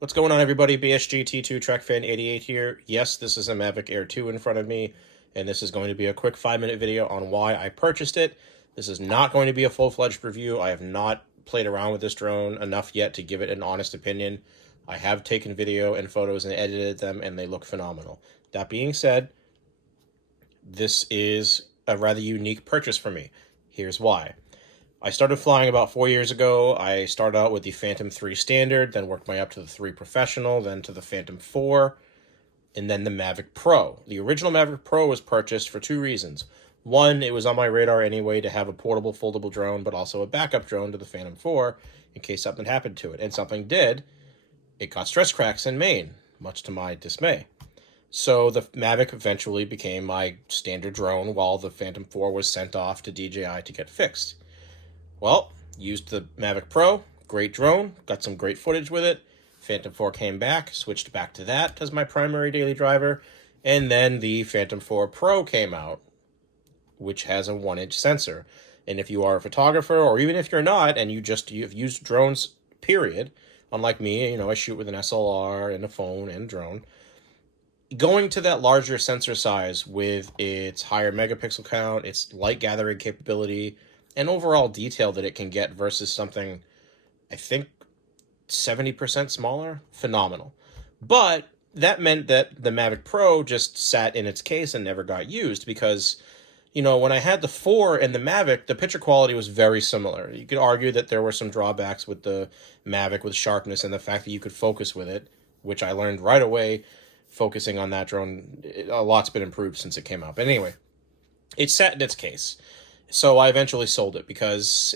What's going on, everybody? BSG T2 Trek Fan 88 here. Yes, this is a Mavic Air 2 in front of me, and this is going to be a quick 5-minute video on why I purchased it. This is not going to be a full-fledged review. I have not played around with this drone enough yet to give it an honest opinion. I have taken video and photos and edited them, and they look phenomenal. That being said, this is a rather unique purchase for me. Here's why. I started flying about 4 years ago. I started out with the Phantom 3 Standard, then worked my way up to the 3 Professional, then to the Phantom 4, and then the Mavic Pro. The original Mavic Pro was purchased for two reasons. One, it was on my radar anyway to have a portable, foldable drone, but also a backup drone to the Phantom 4 in case something happened to it. And something did. It got stress cracks in Maine, much to my dismay. So the Mavic eventually became my standard drone while the Phantom 4 was sent off to DJI to get fixed. Well, used the Mavic Pro, great drone, got some great footage with it. Phantom 4 came back, switched back to that as my primary daily driver, and then the Phantom 4 Pro came out, which has a 1-inch sensor. And if you are a photographer, or even if you're not, and you've used drones, period, unlike me, I shoot with an SLR and a phone and drone, going to that larger sensor size with its higher megapixel count, its light gathering capability, and overall detail that it can get versus something, I think, 70% smaller, phenomenal. But that meant that the Mavic Pro just sat in its case and never got used because, when I had the 4 and the Mavic, the picture quality was very similar. You could argue that there were some drawbacks with the Mavic with sharpness and the fact that you could focus with it, which I learned right away focusing on that drone. A lot's been improved since it came out. But anyway, it sat in its case. So I eventually sold it because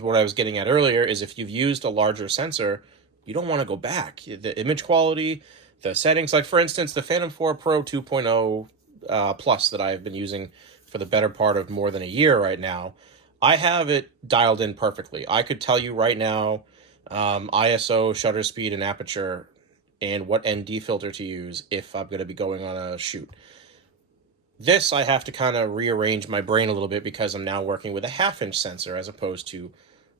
what I was getting at earlier is if you've used a larger sensor, you don't want to go back. The image quality, the settings, like for instance, the Phantom 4 Pro 2.0 Plus that I've been using for the better part of more than a year right now, I have it dialed in perfectly. I could tell you right now ISO, shutter speed, and aperture, and what ND filter to use if I'm going to be going on a shoot. This, I have to kind of rearrange my brain a little bit because I'm now working with a 1/2-inch sensor as opposed to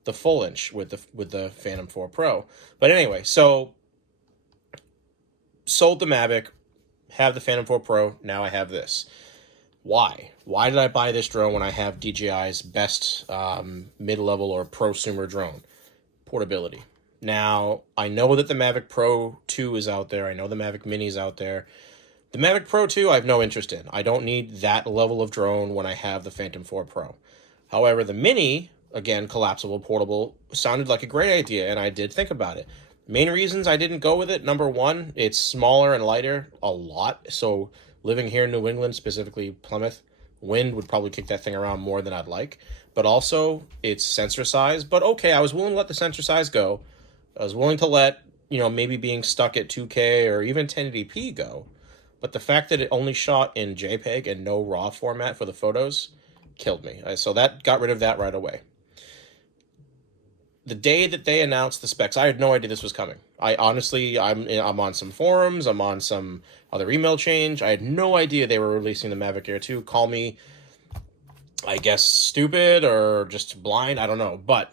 the full inch with the Phantom 4 Pro. But anyway, so sold the Mavic, have the Phantom 4 Pro, now I have this. Why? Why did I buy this drone when I have DJI's best mid-level or prosumer drone? Portability. Now, I know that the Mavic Pro 2 is out there. I know the Mavic Mini is out there. The Mavic Pro 2, I have no interest in. I don't need that level of drone when I have the Phantom 4 Pro. However, the Mini, again, collapsible, portable, sounded like a great idea, and I did think about it. Main reasons I didn't go with it, number one, it's smaller and lighter a lot. So living here in New England, specifically Plymouth, wind would probably kick that thing around more than I'd like. But also, it's sensor size. But okay, I was willing to let the sensor size go. I was willing to let, maybe being stuck at 2K or even 1080p go. But the fact that it only shot in JPEG and no RAW format for the photos killed me. So that got rid of that right away. The day that they announced the specs, I had no idea this was coming. I'm on some forums, I'm on some other email change. I had no idea they were releasing the Mavic Air 2. Call me, I guess, stupid or just blind, I don't know. But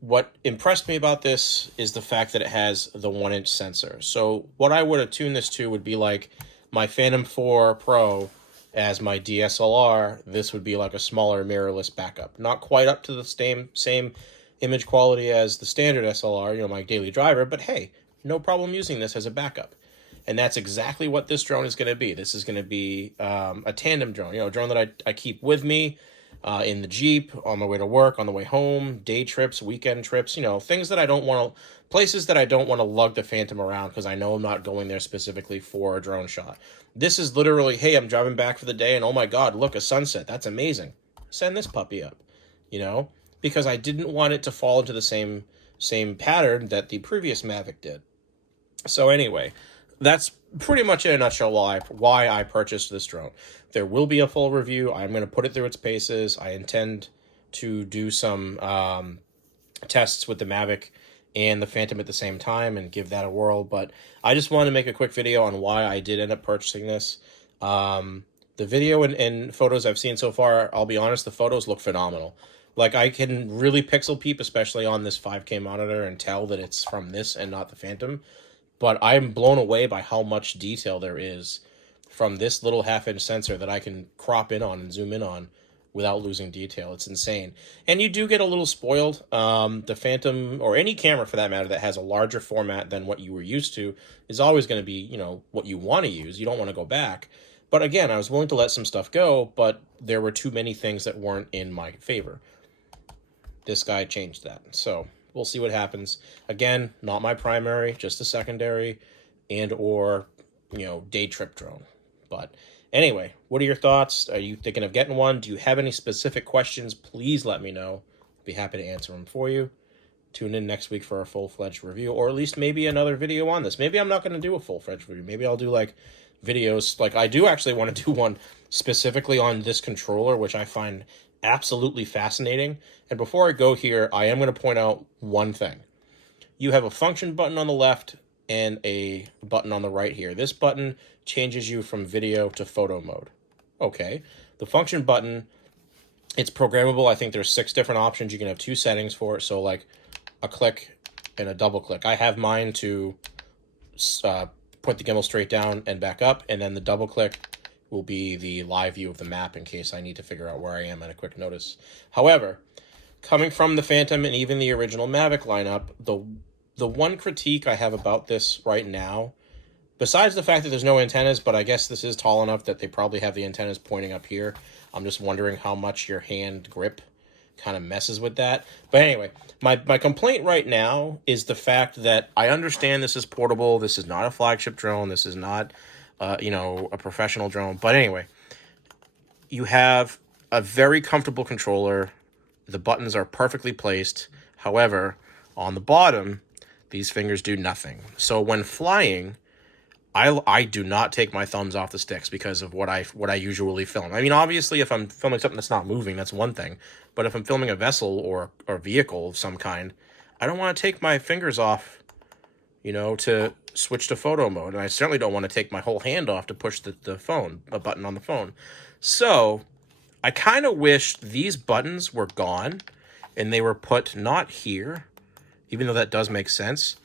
what impressed me about this is the fact that it has the 1-inch sensor. So what I would attune this to would be like my Phantom 4 Pro as my DSLR. This would be like a smaller mirrorless backup. Not quite up to the same image quality as the standard SLR, my daily driver, but hey, no problem using this as a backup. And that's exactly what this drone is going to be. This is going to be a tandem drone, a drone that I keep with me in the Jeep, on my way to work, on the way home, day trips, weekend trips, things that I don't want to, places that I don't want to lug the Phantom around because I know I'm not going there specifically for a drone shot. This is literally, hey, I'm driving back for the day and oh my God, look, a sunset. That's amazing. Send this puppy up, because I didn't want it to fall into the same pattern that the previous Mavic did. So anyway, that's pretty much in a nutshell why I purchased this drone. There will be a full review. I'm going to put it through its paces. I intend to do some tests with the Mavic and the Phantom at the same time and give that a whirl. But I just wanted to make a quick video on why I did end up purchasing this. The video and photos I've seen so far, I'll be honest, the photos look phenomenal. Like, I can really pixel peep, especially on this 5K monitor, and tell that it's from this and not the Phantom. but I'm blown away by how much detail there is from this little half-inch sensor that I can crop in on and zoom in on without losing detail. It's insane. And you do get a little spoiled. The Phantom, or any camera for that matter, that has a larger format than what you were used to is always going to be, you know, what you want to use. You don't want to go back. But again, I was willing to let some stuff go, but there were too many things that weren't in my favor. This guy changed that. So we'll see what happens. Again, not my primary, just a secondary and or, you know, day trip drone. But anyway, what are your thoughts? Are you thinking of getting one? Do you have any specific questions? Please let me know. I'll be happy to answer them for you. Tune in next week for a full-fledged review, or at least maybe another video on this. Maybe I'm not going to do a full-fledged review. Maybe I'll do like videos. Like I do actually want to do one specifically on this controller, which I find absolutely fascinating. And before I go here, I am going to point out one thing. You have a function button on the left and a button on the right here. This button changes you from video to photo mode. Okay. The function button, it's programmable. I think there's 6 different options. You can have 2 settings for it. So like a click and a double click. I have mine to put the gimbal straight down and back up, and then the double click will be the live view of the map in case I need to figure out where I am at a quick notice. However, coming from the Phantom and even the original Mavic lineup, the one critique I have about this right now, besides the fact that there's no antennas, but I guess this is tall enough that they probably have the antennas pointing up here. I'm just wondering how much your hand grip kind of messes with that. But anyway, my complaint right now is the fact that I understand this is portable. This is not a flagship drone. This is not, you know, a professional drone. But anyway, you have a very comfortable controller. The buttons are perfectly placed. However, on the bottom, these fingers do nothing. So when flying, I do not take my thumbs off the sticks because of what I usually film. I mean, obviously, if I'm filming something that's not moving, that's one thing. But if I'm filming a vessel or a vehicle of some kind, I don't want to take my fingers off, you know, to switch to photo mode. And I certainly don't want to take my whole hand off to push the button on the phone. So I kind of wish these buttons were gone and they were put not here, even though that does make sense,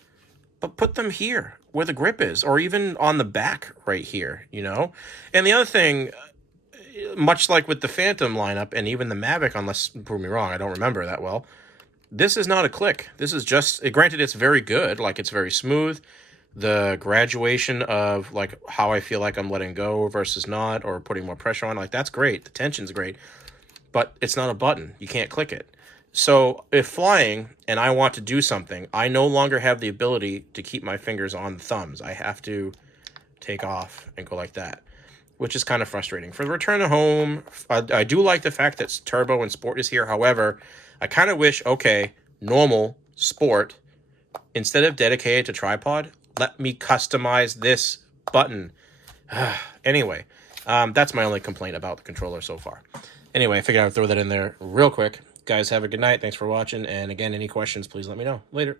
but put them here where the grip is, or even on the back right here, you know? And the other thing, much like with the Phantom lineup and even the Mavic, unless, prove me wrong, I don't remember that well, this is not a click. This is just, granted, it's very good, like it's very smooth. The graduation of like how I feel like I'm letting go versus not, or putting more pressure on, like that's great. The tension's great, but it's not a button. You can't click it. So if flying and I want to do something, I no longer have the ability to keep my fingers on the thumbs. I have to take off and go like that, which is kind of frustrating. For the return to home, I do like the fact that Turbo and Sport is here. However, I kind of wish, okay, normal, Sport, instead of dedicated to tripod, let me customize this button. Anyway, that's my only complaint about the controller so far. Anyway, I figured I would throw that in there real quick. Guys, have a good night. Thanks for watching. And again, any questions, please let me know. Later.